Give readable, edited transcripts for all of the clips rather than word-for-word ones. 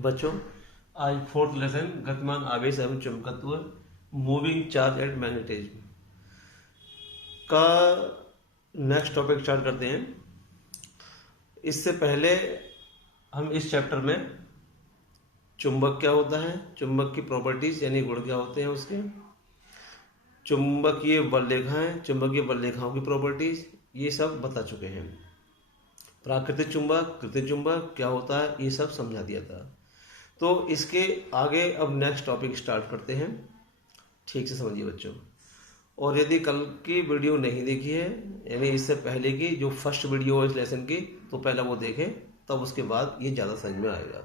बच्चों, आज fourth lesson गतिमान आवेश एवं चुंबकत्व मूविंग चार्ज एंड मैग्नेटिज्म का नेक्स्ट टॉपिक स्टार्ट करते हैं। इससे पहले हम इस चैप्टर में चुंबक क्या होता है, चुंबक की प्रॉपर्टीज यानी गुण क्या होते हैं उसके, चुंबकीय बल रेखाएं, चुंबकीय बल रेखाओं की प्रॉपर्टीज, ये सब बता चुके हैं। प्राकृतिक चुंबक, कृत्रिम चुंबक क्या होता है, ये सब समझा दिया था। तो इसके आगे अब नेक्स्ट टॉपिक स्टार्ट करते हैं। ठीक से समझिए बच्चों। और यदि कल की वीडियो नहीं देखी है, यानी इससे पहले की जो फर्स्ट वीडियो है इस लेसन की, तो पहले वो देखें, तब उसके बाद ये ज़्यादा समझ में आएगा।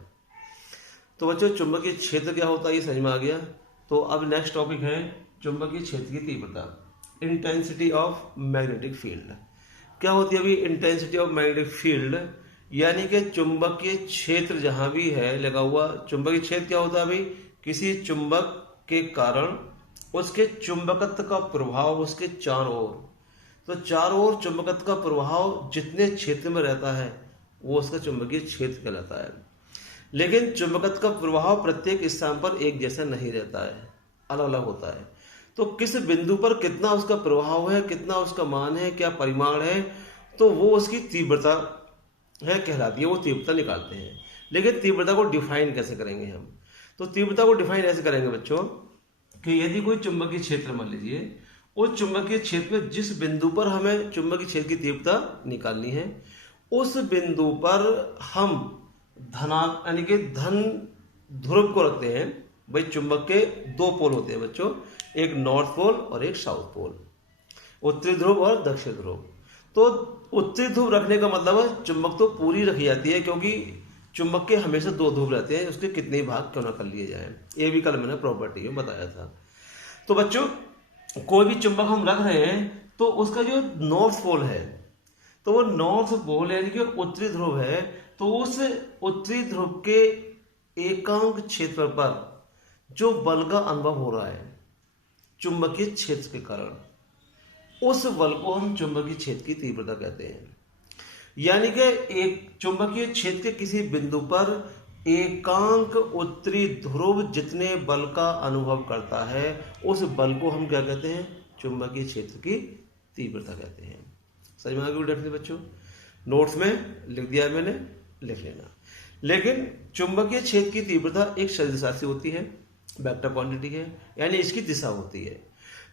तो बच्चों, चुंबकीय क्षेत्र क्या होता है ये समझ में आ गया। तो अब नेक्स्ट टॉपिक है चुंबकीय क्षेत्र की तीव्रता, इंटेंसिटी ऑफ मैग्नेटिक फील्ड। क्या होती है अभी इंटेंसिटी ऑफ मैग्नेटिक फील्ड, यानी कि चुंबकीय क्षेत्र जहां भी है लगा हुआ, चुंबकीय क्षेत्र क्या होता है अभी, किसी चुंबक के कारण उसके चुंबकत्व का प्रभाव उसके चारों ओर, तो चारों ओर चुंबकत्व का प्रभाव जितने क्षेत्र में रहता है वो उसका चुंबकीय क्षेत्र कहलाता है। लेकिन चुंबकत्व का प्रभाव प्रत्येक स्थान पर एक जैसा नहीं रहता है, अलग अलग होता है। तो किस बिंदु पर कितना उसका प्रभाव है, कितना उसका मान है, क्या परिमाण है, तो वो उसकी तीव्रता है कहलाती है, वो तीव्रता निकालते हैं। लेकिन तीव्रता को डिफाइन कैसे करेंगे हम, तो तीव्रता को डिफाइन ऐसे करेंगे बच्चों कि यदि कोई चुंबकीय क्षेत्र मान लीजिए, उस चुंबकीय क्षेत्र में जिस बिंदु पर हमें चुंबकीय क्षेत्र की तीव्रता निकालनी है, उस बिंदु पर हम धनात्मक यानी कि धन ध्रुव को रखते हैं। भाई चुंबक के दो पोल होते हैं बच्चों, एक नॉर्थ पोल और एक साउथ पोल, उत्तरी ध्रुव और दक्षिण ध्रुव। तो उत्तरी ध्रुव रखने का मतलब है चुंबक तो पूरी रखी जाती है, क्योंकि चुंबक के हमेशा दो ध्रुव रहते हैं, उसके कितने भाग क्यों ना कर लिए जाए, ये भी कल मैंने प्रॉपर्टी में बताया था। तो बच्चों, कोई भी चुंबक हम रख रहे हैं तो उसका जो नॉर्थ पोल है, तो वो नॉर्थ पोल यानी कि उत्तरी ध्रुव है, तो उस उत्तरी ध्रुव के एकांक क्षेत्र पर जो बल का अनुभव हो रहा है चुंबकीय क्षेत्र के कारण, उस बल को हम चुंबकीय क्षेत्र की तीव्रता कहते हैं। यानी कि एक चुंबकीय क्षेत्र के किसी बिंदु पर एकांक उत्तरी ध्रुव जितने बल का अनुभव करता है, उस बल को हम क्या कहते हैं, चुंबकीय क्षेत्र की तीव्रता कहते हैं। समझ में आ गई डेफिनेशन बच्चों, नोट्स में लिख दिया मैंने, लिख लेना। लेकिन चुंबकीय क्षेत्र की तीव्रता एक सदिशा से होती है, वेक्टर क्वांटिटी है, यानी इसकी दिशा होती है।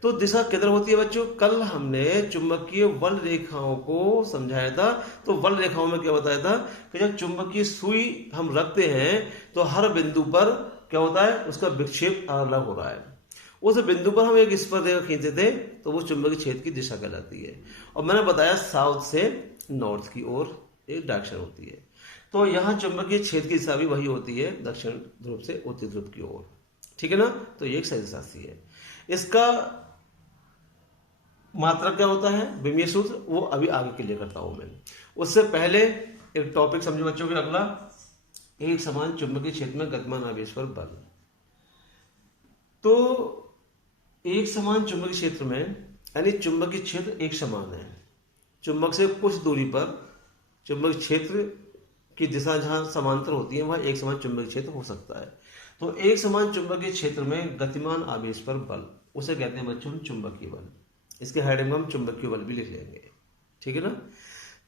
तो दिशा किधर होती है बच्चों, कल हमने चुंबकीय बल रेखाओं को समझाया था। तो बल रेखाओं में क्या बताया था कि जब चुंबकीय सुई हम रखते हैं तो हर बिंदु पर क्या होता है, उसका विक्षेप अलग हो रहा है। उस बिंदु पर हम एक स्पर्शरेखा खींचते थे तो वो चुंबकीय क्षेत्र की दिशा कहलाती है। और मैंने बताया साउथ से नॉर्थ की ओर एक डायरेक्शन होती है। तो यहाँ चुंबकीय क्षेत्र की दिशा भी वही होती है, दक्षिण ध्रुव से उत्तरी ध्रुव की ओर। ठीक है ना, तो ये एक सदिशासी है। इसका मात्रा क्या होता है, विमीय सूत्र, वो अभी आगे क्लियर करता हूं मैं। उससे पहले एक टॉपिक समझो बच्चों के अगला, एक समान चुंबकीय क्षेत्र में गतिमान आवेश पर बल। तो एक समान चुंबकीय क्षेत्र में यानी चुंबकीय क्षेत्र एक समान है, चुंबक से कुछ दूरी पर चुंबकीय क्षेत्र की दिशा जहां समांतर होती है वहां एक समान चुंबकीय क्षेत्र हो सकता है। तो एक समान चुंबकीय क्षेत्र में गतिमान आवेश पर बल, उसे कहते हैं बच्चों चुंबकीय बल। इसके हेडिंग में हम चुंबकीय बल भी लिख लेंगे। ठीक है ना।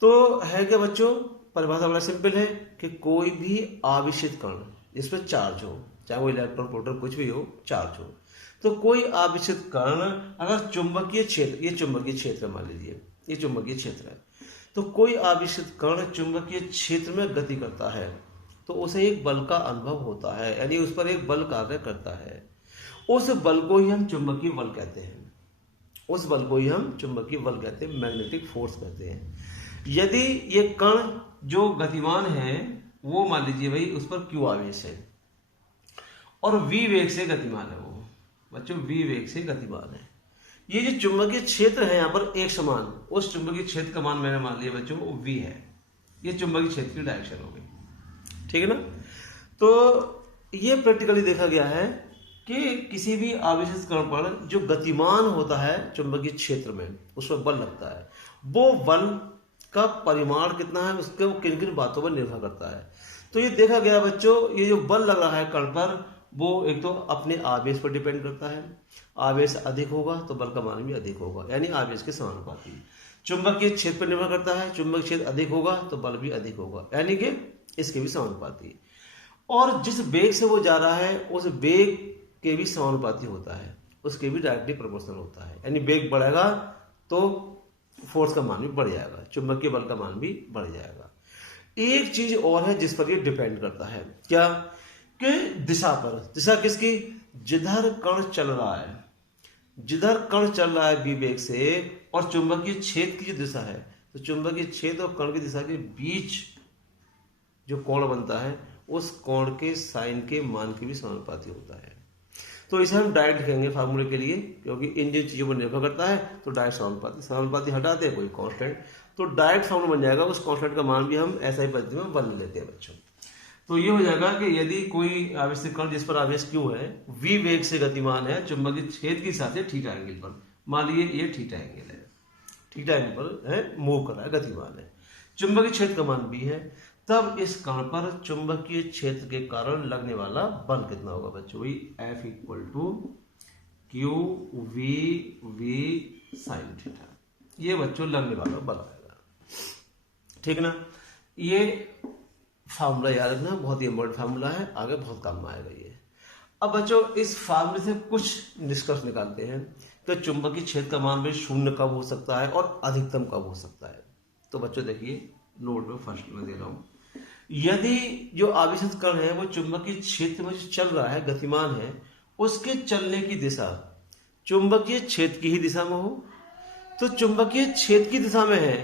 तो है क्या बच्चों, परिभाषा बड़ा सिंपल है कि कोई भी आवेशित कण जिस पर चार्ज हो, चाहे वो इलेक्ट्रॉन प्रोटॉन कुछ भी हो, चार्ज हो, तो कोई आवेशित कण अगर चुंबकीय क्षेत्र, ये चुंबकीय क्षेत्र मान लीजिए, ये चुंबकीय क्षेत्र है, तो कोई आवेशित कण चुंबकीय क्षेत्र में गति करता है तो उसे एक बल का अनुभव होता है, यानी उस पर एक बल कार्य करता है। उस बल को ही हम चुंबकीय बल कहते हैं, उस बल को ही हम चुंबकीय बल कहते हैं, मैग्नेटिक फोर्स कहते हैं। यदि ये कण जो गतिमान है वो मान लीजिए भाई उस पर क्यू आवेश है और वी वेग से गतिमान है, वो बच्चों वी वेग से गतिमान है। ये जो चुंबकीय क्षेत्र है यहाँ पर एक समान, उस चुंबकीय क्षेत्र का मान मैंने मान लिया बच्चों वो वी है, ये चुंबकीय क्षेत्र की डायरेक्शन हो गई। ठीक है ना। तो ये प्रैक्टिकली देखा गया है कि किसी भी आवेशित कण पर जो गतिमान होता है चुंबकीय क्षेत्र में, उस पर बल लगता है, वो बल का परिमाण कितना है उसके वो किन किन बातों पर निर्भर करता है। तो ये देखा गया बच्चों, ये जो बल लग रहा है कण पर, वो एक तो अपने आवेश पर डिपेंड करता है। आवेश अधिक होगा तो बल का मान भी अधिक होगा, यानी आवेश के समानुपाती। चुंबकीय क्षेत्र पर निर्भर करता है, चुंबकीय क्षेत्र अधिक होगा तो बल भी अधिक होगा, यानी कि इसके भी समानुपाती। और जिस वेग से वो जा रहा है उस वेग के भी समानुपाती होता है, उसके भी डायरेक्टली प्रोपोर्शनल होता है। यानी वेग बढ़ेगा तो फोर्स का मान भी बढ़ जाएगा, चुंबकीय बल का मान भी बढ़ जाएगा। एक चीज और है जिस पर ये डिपेंड करता है, क्या कि दिशा पर। दिशा किसकी? जिधर कण चल रहा है, जिधर कण चल रहा है v वेग से, और चुंबकीय क्षेत्र की जो दिशा है, तो चुंबकीय क्षेत्र और कण की दिशा के बीच जो कोण बनता है उस कोण के साइन के मान के भी समानुपाती होता है। तो इसे हम डायरेक्ट लिखेंगे फार्मूले के लिए, क्योंकि इन जिन चीजों पर निर्भर करता है तो डायरेक्ट समानुपाती। समानुपाती हटाते हैं कोई कांस्टेंट, तो डायरेक्ट फार्मूला बन जाएगा। उस कांस्टेंट का मान भी हम ऐसा ही पद्धति में बन लेते हैं बच्चों। तो ये हो जाएगा कि यदि कोई आवेशित कण जिस पर आवेश क्यू है v वेग से गतिमान है चुंबकीय क्षेत्र के साथ थीटा एंगल पर, मान लीजिए ये थीटा एंगल है, थीटा एंगल पर है, मूव कर रहा है, गतिमान है, चुंबकीय क्षेत्र का मान b है, तब इस कण पर चुंबकीय क्षेत्र के कारण लगने वाला बल कितना होगा बच्चों? वही F equal to q v sine theta, ये बच्चों लगने वाला बल आएगा। ठीक ना? ये फार्मूला याद रखना, बहुत ही इंपॉर्टेंट फार्मूला है, आगे बहुत काम में आएगा ये। अब बच्चों इस फार्मूले से कुछ निष्कर्ष निकालते हैं कि चुंबकीय क्षेत्र का मान भी शून्य कब हो सकता है और अधिकतम कब हो सकता है। तो बच्चों देखिए नोट में फर्स्ट में दे रहा हूं, यदि जो आवेशित कण है वो चुंबकीय क्षेत्र में जो चल रहा है, गतिमान है, उसके चलने की दिशा चुंबकीय क्षेत्र की ही दिशा में हो, तो चुंबकीय क्षेत्र की दिशा में है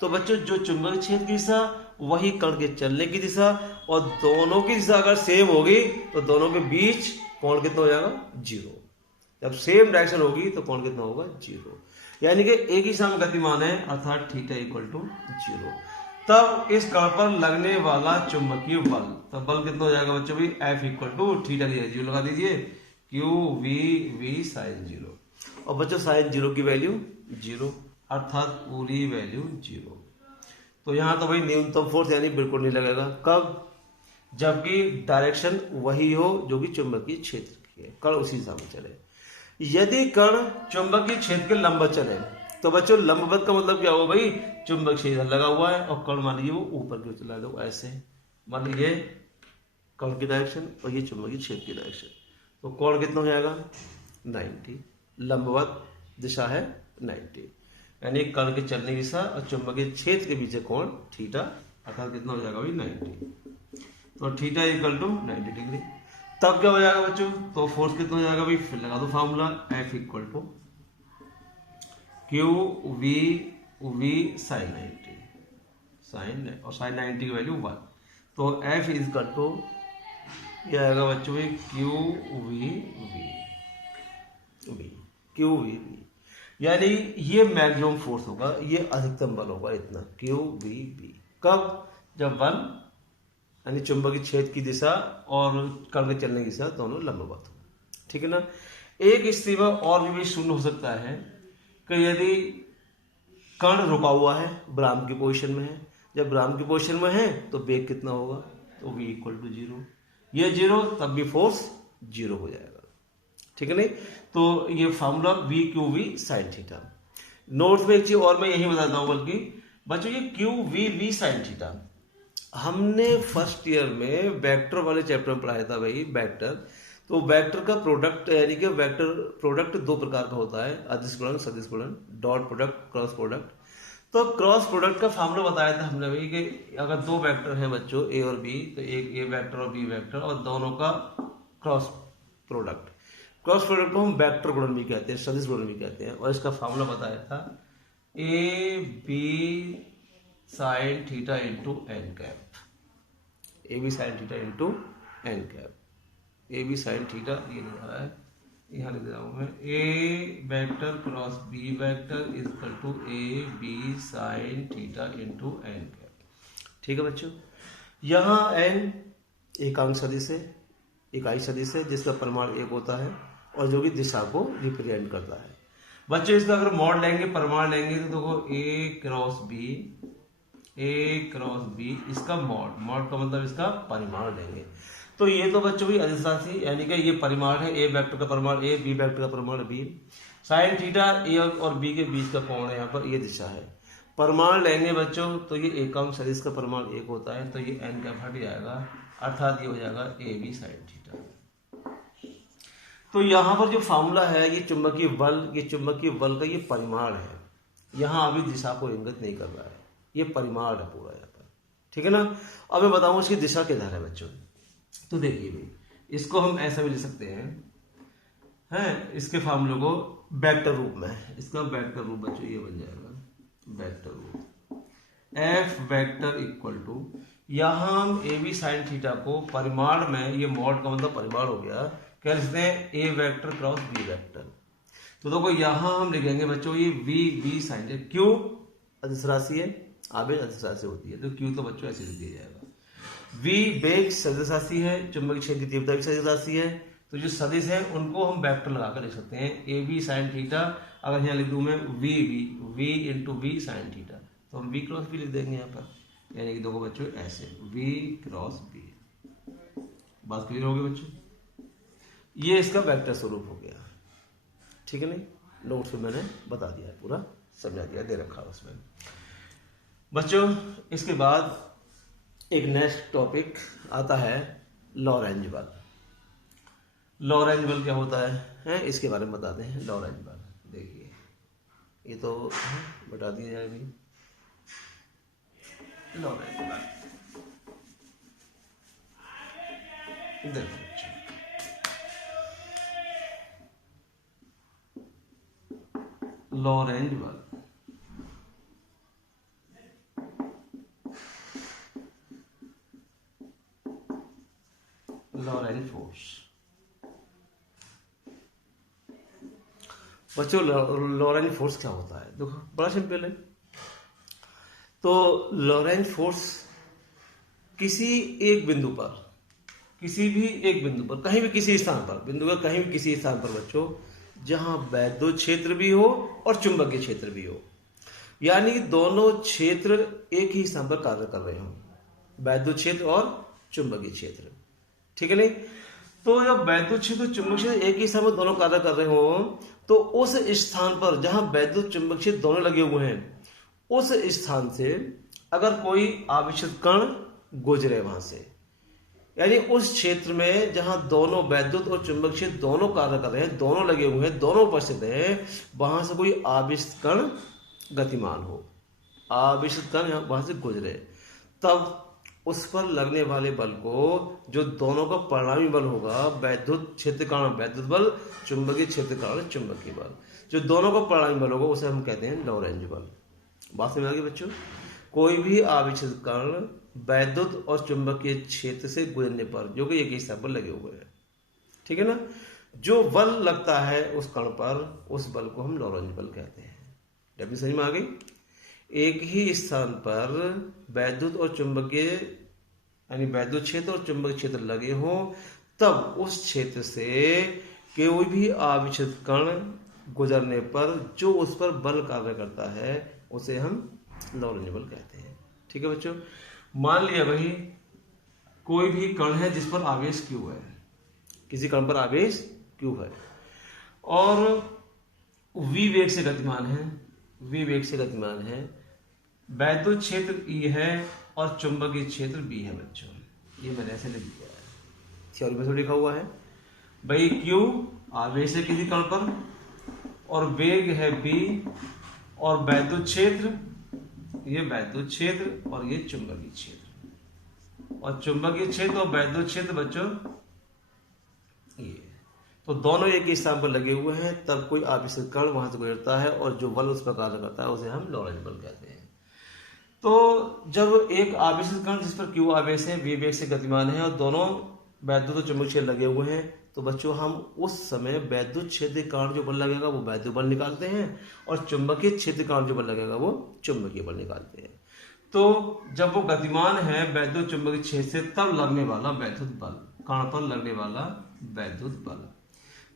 तो बच्चों जो चुंबकीय क्षेत्र की दिशा वही कण के चलने की दिशा, और दोनों की दिशा अगर सेम होगी तो दोनों के बीच कोण कितना हो जाएगा? जीरो। जब सेम डायरेक्शन होगी तो कोण कितना होगा? जीरो। यानी कि एक ही दिशा में गतिमान है, अर्थात थीटा इक्वल टू जीरो। तब इस कण पर लगने वाला चुंबकीय बल, तब बल कितना हो जाएगा बच्चों? भी F equal to theta zero लगा दीजिए, क्यू वी साइन जीरो। और बच्चों साइन जीरो की वैल्यू जीरो, अर्थात पूरी वैल्यू जीरो। तो यहां तो भाई न्यूनतम फोर्स यानी बिल्कुल नहीं लगेगा। कब? जबकि डायरेक्शन वही हो जो कि चुंबकीय क्षेत्र की है, कण उसी दिशा में चले। यदि कण चुंबकीय क्षेत्र के लंबवत चले तो बच्चों लंबवत का मतलब क्या होगा भाई? चुंबक क्षेत्र लगा हुआ है और कण मान लीजिए वो ऊपर की ओर चला दो, ऐसे मान लीजिए कण की डायरेक्शन और ये चुंबकीय क्षेत्र की डायरेक्शन, तो कोण कितना हो जाएगा? 90। लंबवत दिशा है 90, यानी कण के चलने की दिशा और चुंबकीय क्षेत्र के बीच कोण थीटा, अर्थात कितना हो जाएगा भाई? 90। तो थीटा इक्वल टू 90 डिग्री। तब क्या हो जाएगा बच्चों? तो फोर्स कितना हो जाएगा भाई? फिर लगा दो formula, F equal to q v sine 90, sine और साइन 90 की वैल्यू 1, तो F इक्वल टू ये आएगा बच्चों भाई क्यू वी, यानी ये मैक्सिमम फोर्स होगा, ये अधिकतम बल होगा इतना, क्यू वी। कब? जब बल यानी चुंबकीय क्षेत्र की दिशा और कण के चलने की दिशा दोनों लंबवत हो। ठीक है ना? एक स्थिति में और भी शून्य हो सकता है कि यदि कण रुका हुआ है, ब्राह्म की पोजीशन में है, जब ब्राह्म की पोजीशन में है तो वेग कितना होगा? तो v इक्वल टू जीरो, ये जीरो तब भी फोर्स जीरो हो जाएगा। ठीक है नहीं? तो ये formula v q v sine theta. Notes में एक चीज और मैं यही बताता हूं, बल्कि बच्चों ये क्यू वी साइन थीटा हमने फर्स्ट ईयर में वेक्टर वाले चैप्टर में पढ़ाया था भाई, वेक्टर। तो वेक्टर का प्रोडक्ट यानी कि वेक्टर प्रोडक्ट दो प्रकार का होता है, अदिश गुणन, सदिश गुणन, डॉट प्रोडक्ट, क्रॉस प्रोडक्ट। तो क्रॉस प्रोडक्ट का फार्मूला बताया था हमने भाई कि अगर दो वेक्टर हैं बच्चों ए और बी, तो एक ए वेक्टर और बी वेक्टर, और दोनों का क्रॉस प्रोडक्ट, क्रॉस प्रोडक्ट को हम वेक्टर गुणन भी कहते हैं, सदिश गुणन भी कहते हैं। और इसका फार्मूला बताया था A B sine theta into n cap, A B sine theta into n cap, A B sine theta ये लिख रहा है, यहाँ लिख रहा हूँ मैं, A vector cross B vector is equal to A B sine theta into n cap. ठीक है बच्चों? यहाँ एन एकांक सदिश है, इकाई सदिश है जिसका परिमाण एक होता है और जो कि दिशा को रिप्रेजेंट करता है। बच्चों इसका अगर मॉड लेंगे, परिमाण लेंगे, तो देखो ए क्रॉस बी ए क्रॉस बी, इसका मॉड, मॉड का मतलब इसका परिमाण लेंगे। तो ये तो बच्चों की अदिश राशि, यानी कि ये परिमाण है, ए वेक्टर का परिमाण ए, बी वेक्टर का परिमाण बी। साइन थीटा ए और बी के बीच का कोण है, यहाँ पर ये दिशा है। परिमाण लेंगे बच्चों तो ये एकांक सदिश का परिमाण 1 होता है, तो ये n का हट जाएगा, अर्थात ये हो जाएगा ए बी साइन थीटा। तो यहाँ पर जो फॉर्मूला है ये चुंबकीय बल, ये चुंबकीय बल का ये परिमाण है, यहाँ अभी दिशा को इंगित नहीं कर रहा है, ये परिमाण है पूरा यहाँ पर, ठीक है ना। अब मैं बताऊँ इसकी दिशा किधर है बच्चों। तो देखिए भाई, इसको हम ऐसा भी लिख सकते हैं इसके फार्मूले को वेक्टर रूप में, इसका वेक्टर रूप बच्चों ये बन जाएगा वेक्टर रूप, एफ वेक्टर इक्वल टू, यहाँ हम ए बी साइन थीटा को परिमाण में, ये मॉड का मतलब परिमाण हो गया, क्या लिखते हैं ए वेक्टर क्रॉस बी वेक्टर। तो देखो यहाँ हम लिखेंगे बच्चों ये वी बी साइन, क्यों अदिश राशि है, आवेश अदिश राशि होती है, तो क्यू तो बच्चों ऐसे लिख दिया जाएगा। वी वेग सदिश राशि है, चुंबकीय क्षेत्र की तीव्रता भी सदिश राशि है, तो जो सदिश है उनको हम वेक्टर लगाकर लिख सकते हैं, ए बी साइन थीटा, अगर यहाँ लिख दूं मैं v b, v into b sine theta, तो हम वी क्रॉस बी लिख देंगे यहाँ पर, यानी कि देखो बच्चों ऐसे वी क्रॉस बी। बात क्लियर होगी बच्चों, ये इसका वेक्टर स्वरूप हो गया, ठीक है। नहीं नोट्स में मैंने बता दिया है, पूरा समझा दिया, दे रखा है उसमें बच्चों। इसके बाद एक नेक्स्ट टॉपिक आता है लॉरेंज बल। लॉरेंज बल क्या होता है इसके बारे में बताते हैं। लॉरेंज बल देखिए, ये तो बता दिया जाए भी, लॉरेंज बल देखो बच्चों, लॉरेंज बल लॉरेंज फोर्स बच्चों, लॉरेंज फोर्स क्या होता है देखो, बड़ा सिंपल है। तो लॉरेंज फोर्स किसी एक बिंदु पर, किसी भी एक बिंदु पर, कहीं भी किसी स्थान पर, बिंदु का कहीं भी किसी स्थान पर बच्चों, जहां वैद्युत क्षेत्र भी हो और चुंबकीय क्षेत्र भी हो, यानी कि दोनों क्षेत्र एक ही स्थान पर कार्य कर रहे हो, वैद्युत क्षेत्र और चुंबकीय क्षेत्र, ठीक है नहीं। तो जब वैद्युत क्षेत्र चुंबकीय क्षेत्र एक ही समय दोनों कार्य कर रहे हो, तो उस स्थान पर जहां वैद्युत चुंबकीय क्षेत्र दोनों लगे हुए हैं, उस स्थान से अगर कोई आवेशित कण गुजरे वहां से, यानी उस क्षेत्र में जहां दोनों वैद्युत और चुंबकीय क्षेत्र दोनों कार्य कर रहे हैं, दोनों लगे हुए हैं, दोनों उपस्थित हैं, वहां से कोई आवेशित कण गतिमान हो, आवेशित कण वहां से गुजरे, तब उस पर लगने वाले बल को, जो दोनों का परिणामी बल होगा, वैद्युत क्षेत्र कारण वैद्युत बल, चुंबकीय क्षेत्र कारण चुंबकीय बल, जो दोनों का परिणामी बल होगा उसे हम कहते हैं लॉरेंज बल। बात समझ आ गई बच्चों। कोई भी आवेशित कण वैद्युत और चुंबकीय क्षेत्र से गुजरने पर, जो कि एक ही स्थान पर लगे हुए हैं, ठीक है ना, जो बल लगता है उस कण पर, उस बल को हम लॉरेंज बल कहते हैं। डब्ल्यू समझ में आ गई। एक ही स्थान पर वैद्युत और चुंबकीय, यानी वैद्युत क्षेत्र और चुंबकीय क्षेत्र लगे हो, तब उस क्षेत्र से कोई भी आवेशित कण गुजरने पर जो उस पर बल कार्य करता है उसे हम लॉरेंज बल कहते हैं, ठीक है बच्चों। मान लिया भाई कोई भी कण है जिस पर आवेश Q है, किसी कण पर आवेश Q है और v वेग से गतिमान है, v वेग से गतिमान है, वैद्युत क्षेत्र E है और चुंबकीय क्षेत्र B है बच्चों, ये मैंने ऐसे लिख दिया है, थ्योरी में तो लिखा हुआ है भाई, Q आवेश है किसी कण पर और वेग है B और वैद्युत क्षेत्र, ये वैद्युत क्षेत्र और ये चुंबकीय क्षेत्र, और चुंबकीय क्षेत्र और वैद्युत क्षेत्र बच्चों ये, तो दोनों एक ही स्थान पर लगे हुए हैं, तब कोई आवेशित कण वहां से गुजरता है और जो बल उस पर कार्य करता है उसे हम लॉरेंज बल कहते हैं। तो जब एक आवेशित कण जिस पर Q आवेश है, v वेग से गतिमान है और दोनों वैद्युत और चुंबकीय क्षेत्र लगे हुए हैं, तो बच्चों हम उस समय वैद्युत क्षेत्र के कारण जो बल लगेगा वो वैद्युत बल निकालते हैं और चुंबकीय क्षेत्र के कारण जो बल लगेगा वो चुंबकीय बल निकालते हैं। तो जब वो गतिमान है वैद्युत चुंबकीय क्षेत्र से, तब लगने वाला वैद्युत बल, कण पर लगने वाला वैद्युत बल,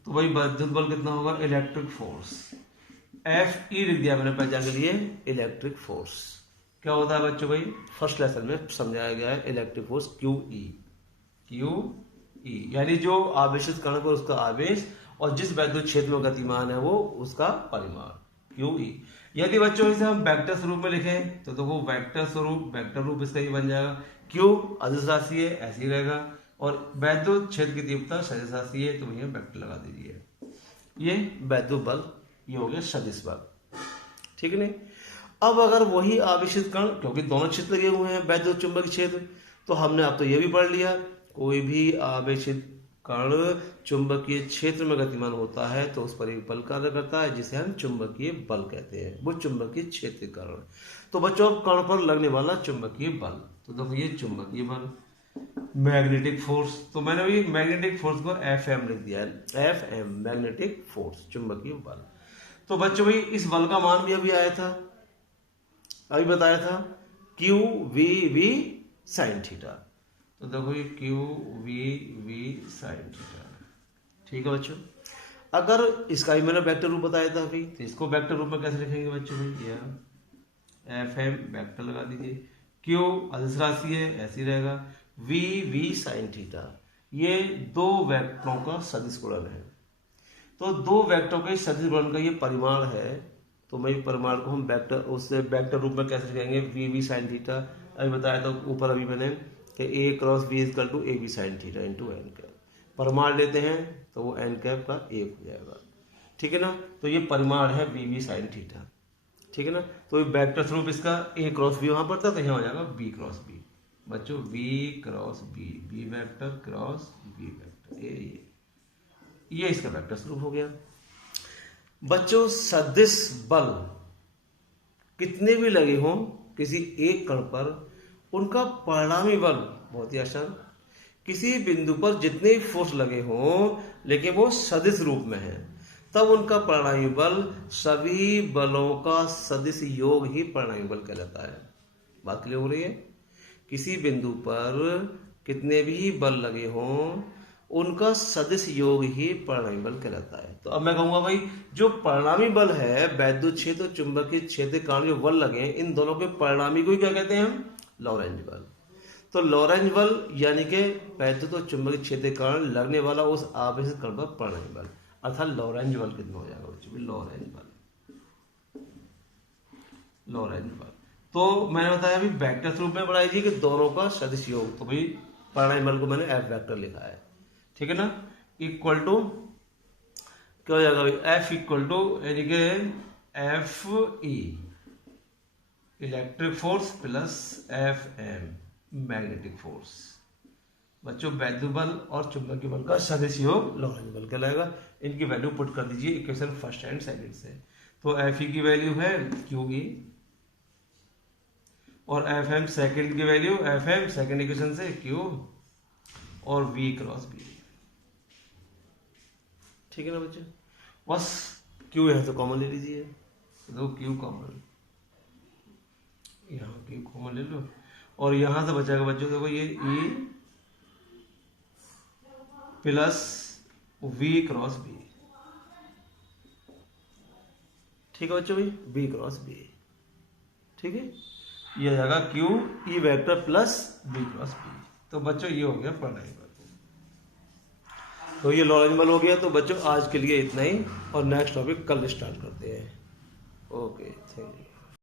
तो वही वैद्युत बल कितना होगा, इलेक्ट्रिक फोर्स, Fe लिख दिया मैंने पहचान के लिए, इलेक्ट्रिक फोर्स, क्या होता है बच्चों भाई, फर्स्ट लेसन में समझाया गया है इलेक्ट्रिक फोर्स क्यू ई, यानी जो आवेशित कण पर उसका आवेश और जिस वैद्युत क्षेत्र में गतिमान है वो उसका परिमाण क्यू ई। यदि बच्चों इसे हम वेक्टर स्वरूप में लिखें तो देखो वेक्टर रूप इसका ही बन जाएगा। क्यू अदिश राशि है, ऐसे ही रहेगा, और वैद्युत क्षेत्र की तीव्रता सदिश राशि है, तो भैया वेक्टर लगा दीजिए। ये वैद्युत बल, ये हो गया सदिश बल, ठीक है नहीं। अब अगर वही आवेशित कण, क्योंकि दोनों क्षेत्र लगे हुए हैं वैद्युत चुंबकीय क्षेत्र, तो हमने अब तो ये भी पढ़ लिया, कोई भी आवेशित कण चुंबकीय क्षेत्र में गतिमान होता है तो उस पर एक बल कार्य करता है जिसे हम चुंबकीय बल कहते हैं, वो चुंबकीय क्षेत्र कारण। तो बच्चों कण पर लगने वाला चुंबकीय बल, तो देखो ये चुंबकीय बल, मैग्नेटिक फोर्स, तो मैंने भी मैग्नेटिक फोर्स को Fm लिख दिया है, Fm मैग्नेटिक फोर्स चुंबकीय बल। तो बच्चों भाई इस बल का मान भी अभी आया था, अभी बताया था, q v v sine theta. तो देखो ये क्यू वी साइन थीटा, ठीक है बच्चों। अगर इसका भी मैंने वेक्टर रूप बताया था अभी, तो इसको वेक्टर रूप में कैसे लिखेंगे बच्चों भाई, यह Fm वेक्टर लगा दीजिए, क्यू अदिश राशि है, ऐसे ही रहेगा, वी साइन थीटा, ये दो वेक्टरों का सदिश गुणन है। तो दो वेक्टरों के सदिश गुणन का ये परिमाण है, तो मैं परिमाण को हम वेक्टर, उससे वेक्टर रूप में कैसे लिखेंगे, वी साइन थीटा। अभी बताया था ऊपर अभी मैंने कि A cross B is equal to A B sine theta into n cap. परिमाण लेते हैं तो वो एन कैप का एक हो जाएगा, ठीक है ना। तो ये परिमाण है वी साइन थीटा, ठीक है ना। तो वेक्टर स्वरूप इसका ए क्रॉस बी वहां पड़ता है, तो यहाँ हो जाएगा बी क्रॉस बी बच्चों, b cross B vector cross B vector, ये इसका वेक्टर स्वरूप हो गया। बच्चों सदिश बल कितने भी लगे हों किसी एक कण पर, उनका परिणामी बल बहुत ही आसान, किसी बिंदु पर जितने फोर्स लगे हों लेकिन वो सदिश रूप में है, तब उनका परिणामी बल सभी बलों का सदिश योग ही परिणामी बल कहलाता है। बात क्लियर हो रही है। किसी बिंदु पर कितने भी बल लगे हों उनका सदिश योग ही परिणामी बल कहलाता है। तो अब मैं कहूंगा भाई जो परिणामी बल है वैद्युत क्षेत्र और चुंबकीय क्षेत्र के कारण जो बल लगे हैं, इन दोनों के परिणामी को ही क्या कहते हैं हम, लॉरेंज बल। तो लॉरेंज बल यानी कि वैद्युत और चुंबकीय क्षेत्र के कारण लगने वाला उस आवेशित कण पर परिणामी बल, अर्थात लॉरेंज बल कितना हो जाएगा बच्चों, लॉरेंज बल। तो मैंने बताया अभी वेक्टर रूप में पढ़ाई थी कि दोनों का सदिश योग, तो भाई परिणामी बल को मैंने एफ वेक्टर लिखा है, ठीक है ना, इक्वल टू क्या हो जाएगा भाई, एफ इक्वल टू यानी कि f e electric force plus f m magnetic force. बच्चों वैद्युत बल और चुंबकीय बल का सदिश योग लॉरेंज बल कहलाएगा। इनकी वैल्यू पुट कर दीजिए इक्वेशन फर्स्ट एंड सेकंड से। तो एफ ई की वैल्यू है क्यू ई और एफ एम सेकेंड की value f m second equation से क्यू और वी क्रॉस बी, ठीक है ना बच्चे। बस क्यू है तो कॉमन ले लीजिए, तो क्यू कॉमन, यहाँ क्यू कॉमन ले लो और यहां से बचेगा बच्चों देखो ये e plus v cross b, ठीक है बच्चों भाई, बी क्रॉस बी, ठीक है। ये जाएगा q e vector plus b cross b. तो बच्चों ये हो गया परिणामी बल, तो ये लॉरेंज बल हो गया। तो बच्चों आज के लिए इतना ही और नेक्स्ट टॉपिक कल स्टार्ट करते हैं। Okay, thank you.